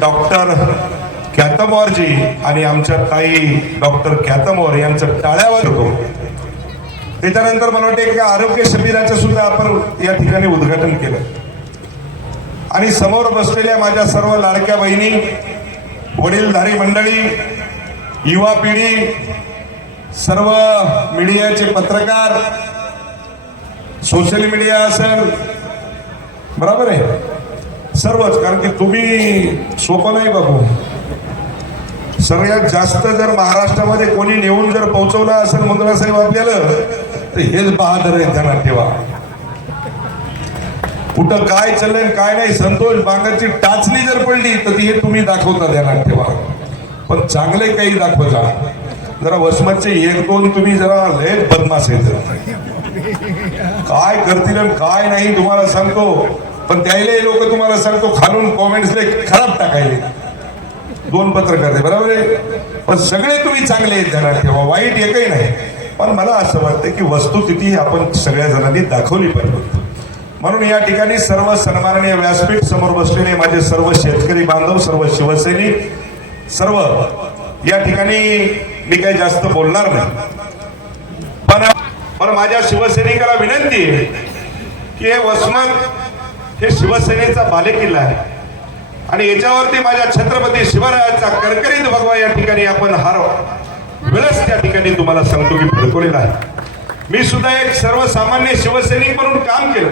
Doctor कॅतमोरजी आणि आमच्या ताई डॉक्टर कॅतमोर यांचं टाळ्यावर होतो. त्याच्यानंतर मला वाटतं एका आरोग्य शिबिराचं सुद्धा आपण या ठिकाणी उद्घाटन केलं. आणि समोर बसलेल्या माझ्या सर्व लाडक्या बहिणी वडीलधारी मंडळी युवा पिढी सर्व मीडियाचे पत्रकार सोशल मीडिया असेल बरोबर आहे? सर्वच कारण की तुम्ही सोपं नाही बघू सगळ्यात जास्त जर महाराष्ट्रामध्ये कोणी नेऊन जर पोहोचवलं असेल मुंद्रा साहेब आपल्याला तर हेच बहादर आहे ध्यानात ठेवा. कुठं काय चाललंय काय नाही संतोष बांगरची टाचणी जर पडली तर ती हे तुम्ही दाखवता ध्यानात ठेवा. पण चांगले काही दाखवता. जरा वसमतचे एक दोन तुम्ही जरा लय बदमाश आहेत. काय करतील आणि काय नाही तुम्हाला सांगतो. पण त्याही लोक तुम्हाला सांगतो खालून कॉमेंट्स खराब टाकायले. दोन पत्रकार बरोबर आहे? पण सगळे तुम्ही चांगले आहेत ध्यानात ठेवा. वाईट एकही नाही. पण मला असं वाटतं की वस्तुस्थिती आपण सगळ्या जणांनी दाखवली पाहिजे. म्हणून या ठिकाणी सर्व सन्माननीय व्यासपीठ समोर बसलेले माझे सर्व शेतकरी बांधव सर्व शिवसैनिक सर्व या ठिकाणी मी काही जास्त बोलणार नाही. पण पण माझ्या शिवसैनिकाला विनंती आहे की हे वसमत हे शिवसेनेचा बालेकिल्ला आहे. आणि याच्यावरती माझ्या छत्रपती शिवरायाचा करकरीत भगवा या ठिकाणी आपण हार वेळच त्या ठिकाणी तुम्हाला सांगतो की फडकवलेला आहे. मी सुद्धा एक सर्वसामान्य शिवसैनिक म्हणून काम केलं.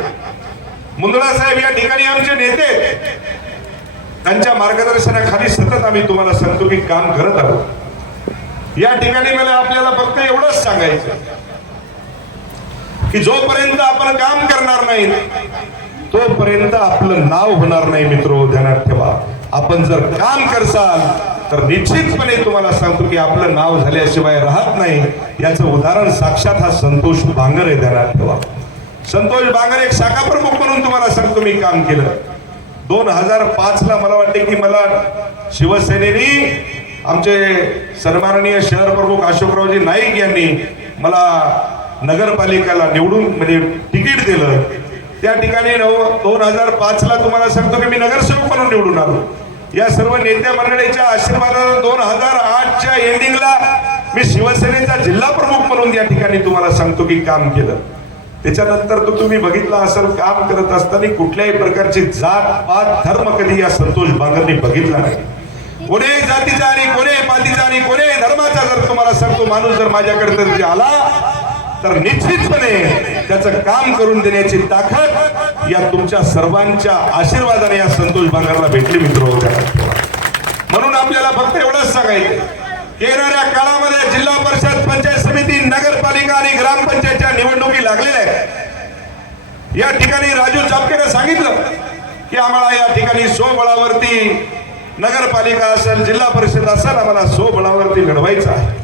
मुंदडा साहेब या ठिकाणी आमचे नेते त्यांच्या मार्गदर्शनाखाली सतत आम्ही तुम्हाला सांगतो की काम करत आहोत. या ठिकाणी मला आपल्याला फक्त एवढंच सांगायचं की जोपर्यंत आपण काम करणार नाही तोपर्यंत आपलं नाव होणार नाही मित्र ध्यानात ठेवा. आपण जर काम करसाल तर निश्चितपणे तुम्हाला सांगतो की आपलं नाव झाल्याशिवाय राहत नाही. याचं उदाहरण साक्षात हा संतोष बांगर आहे ध्यानात ठेवा. संतोष बांगर एक शाखा प्रमुख म्हणून तुम्हाला सांगतो मी काम केलं. दोन हजार पाच ला मला वाटते की मला शिवसेनेनी आमचे सन्माननीय शहर प्रमुख अशोकरावजी नाईक यांनी मला नगरपालिकेला निवडून म्हणजे तिकीट दिलं. त्या ठिकाणी नऊ दोन हजार पाच ला तुम्हाला सांगतो की मी नगरसेवक म्हणून निवडून आलो. या सर्व नेत्या मंडळीच्या आशीर्वादानं दोन हजार आठच्या एंडिंगला मी शिवसेनेचा जिल्हा प्रमुख म्हणून या ठिकाणी तुम्हाला सांगतो की काम केलं. त्याच्यानंतर तो तुम्ही बघितला असेल काम करत असताना कुठल्याही प्रकारची जात पात धर्म कधी या संतोष बांगरनी बघितला नाही. कोणे जातीचा आणि कोणे पातीचा आणि कोणे धर्माचा जर तुम्हाला सांगतो माणूस जर माझ्याकडे आला तर निश्चितपणे त्याचं काम करून देण्याची ताकद या तुमच्या सर्वांच्या आशीर्वादाने या संतोष बांगरला भेटली मित्र होत्या. म्हणून आपल्याला फक्त एवढंच सांगायचं येणाऱ्या काळामध्ये जिल्हा परिषद पंचायत समिती नगरपालिका आणि ग्रामपंचायतच्या निवडणुकी लागलेल्या आहेत. या ठिकाणी राजू चापकेने सांगितलं की आम्हाला या ठिकाणी स्वबळावरती नगरपालिका असेल जिल्हा परिषद असेल आम्हाला स्वबळावरती लढवायचं आहे.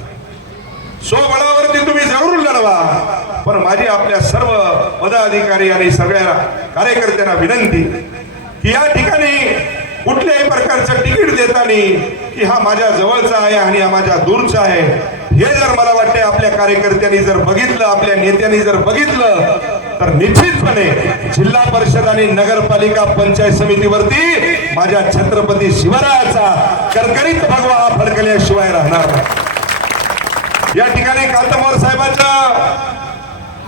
स्वबळावरती तुम्ही पण माझी आपल्या सर्व पदाधिकारी आणि सगळ्या कार्यकर्त्यांना विनंती की या ठिकाणी कुठल्याही प्रकारचं तिकीट देताना की हा माझ्या जवळचा आहे आणि हा माझ्या दूरचा आहे हे जर मला वाटते आपल्या कार्यकर्त्यांनी जर बघितलं आपल्या नेत्यांनी जर बघितलं तर निश्चितपणे जिल्हा परिषद आणि नगरपालिका पंचायत समितीवरती माझ्या छत्रपती शिवरायाचा करकरीत भगवा फडकल्याशिवाय राहणार या ठिकाणी कांतमोर साहेबांच्या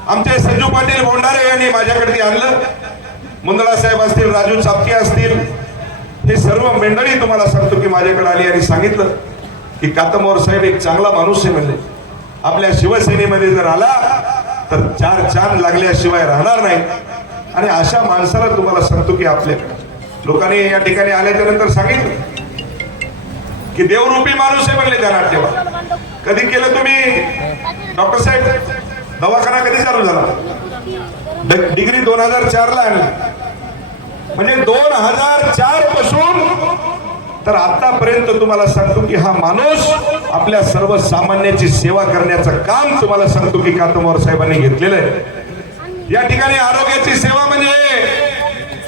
आमचे संजू पाटील बोंडारे यांनी माझ्याकडे ते आणलं. मुंदळा साहेब असतील राजू चापके असतील हे सर्व मंडळी तुम्हाला सांगतो की माझ्याकडे आली आणि सांगितलं की कातमोर साहेब एक चांगला माणूस आहे म्हणले. आपल्या शिवसेनेमध्ये जर आला तर चार चांद लागल्याशिवाय राहणार नाही. आणि अशा माणसाला तुम्हाला सांगतो की आपल्याकडे. लोकांनी या ठिकाणी आल्याच्यानंतर सांगितलं की देवरूपी माणूस आहे म्हणले ध्यानात ठेवा कधी केलं तुम्ही? डॉक्टर साहेब दवाखाना कधी चालू झाला? ड- डिग्री दोन हजार चार ला आणली. म्हणजे दोन हजार चारपासून तर आतापर्यंत तुम्हाला सांगतो की हा माणूस आपल्या सर्वसामान्याची सेवा करण्याचं काम तुम्हाला सांगतो की कातमोर साहेबांनी घेतलेलं आहे. या ठिकाणी आरोग्याची सेवा म्हणजे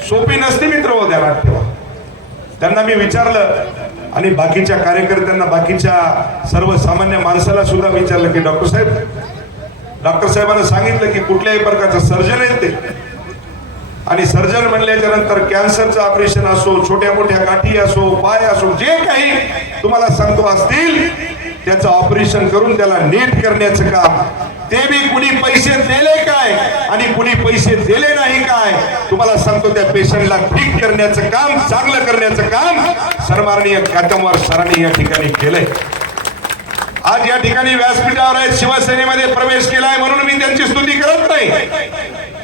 सोपी नसते मित्र हो द्या ठेवा. त्यांना मी विचारलं आणि बाकीच्या कार्यकर्त्यांना बाकीच्या सर्वसामान्य माणसाला सुद्धा विचारलं की डॉक्टर साहेब डॉक्टर साहेबांना सांगितलं की कुठल्याही प्रकारचं सर्जन येते आणि सर्जन म्हणल्याच्या नंतर कॅन्सरचं ऑपरेशन असो छोट्या मोठ्या गाठी असो पाय असो जे काही तुम्हाला सांगतो असतील त्याचं ऑपरेशन करून त्याला नीट करण्याचं काम. ते बी कुणी पैसे दिले काय आणि कुणी पैसे दिले नाही काय तुम्हाला सांगतो त्या पेशंटला ठीक करण्याचं काम चांगलं करण्याचं काम सन्माननीय कादंबर सरांनी या ठिकाणी केलंय. आज या ठिकाणी व्यासपीठावर आहेत शिवसेनेमध्ये प्रवेश केलाय म्हणून मी त्यांची स्तुती करत नाही.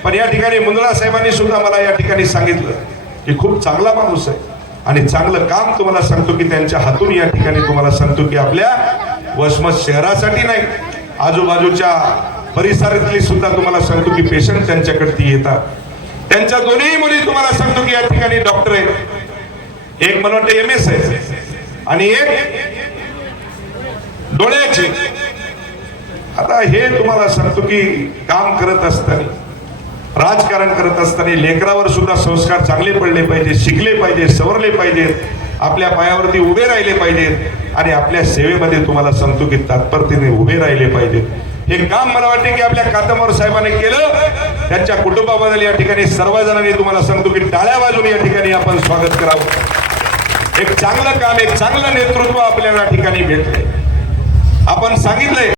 पण या ठिकाणी मुंदळा साहेबांनी सुद्धा मला या ठिकाणी सांगितलं की खूप चांगला माणूस आहे आणि चांगलं काम तुम्हाला सांगतो की त्यांच्या हातून या ठिकाणी तुम्हाला सांगतो की आपल्या वसमत शहरासाठी नाही आजूबाजूच्या परिसरातली सुद्धा तुम्हाला सांगतो की पेशंट त्यांच्याकडती येतात. त्यांच्या दोन्ही मुली तुम्हाला सांगतो की या ठिकाणी डॉक्टर आहेत. एक मला वाटतं एम एस आहे आणि एक डोळ्याची. आता हे तुम्हाला सांगतो की काम करत असताना राजकारण करत असताना लेकरावर सुद्धा संस्कार चांगले पडले पाहिजे शिकले पाहिजे सवरले पाहिजेत आपल्या पायावरती उभे राहिले पाहिजेत आणि आपल्या सेवेमध्ये तुम्हाला सांगतो की तात्परतेने उभे राहिले पाहिजेत हे काम मला वाटते की आपल्या कातंबर साहेबांनी केलं. त्यांच्या कुटुंबाबद्दल या ठिकाणी सर्वजणांनी तुम्हाला सांगतो की टाळ्या वाजून या ठिकाणी आपण स्वागत करावं. एक चांगलं काम एक चांगलं नेतृत्व आपल्याला या ठिकाणी भेटलंय आपण सांगितलंय.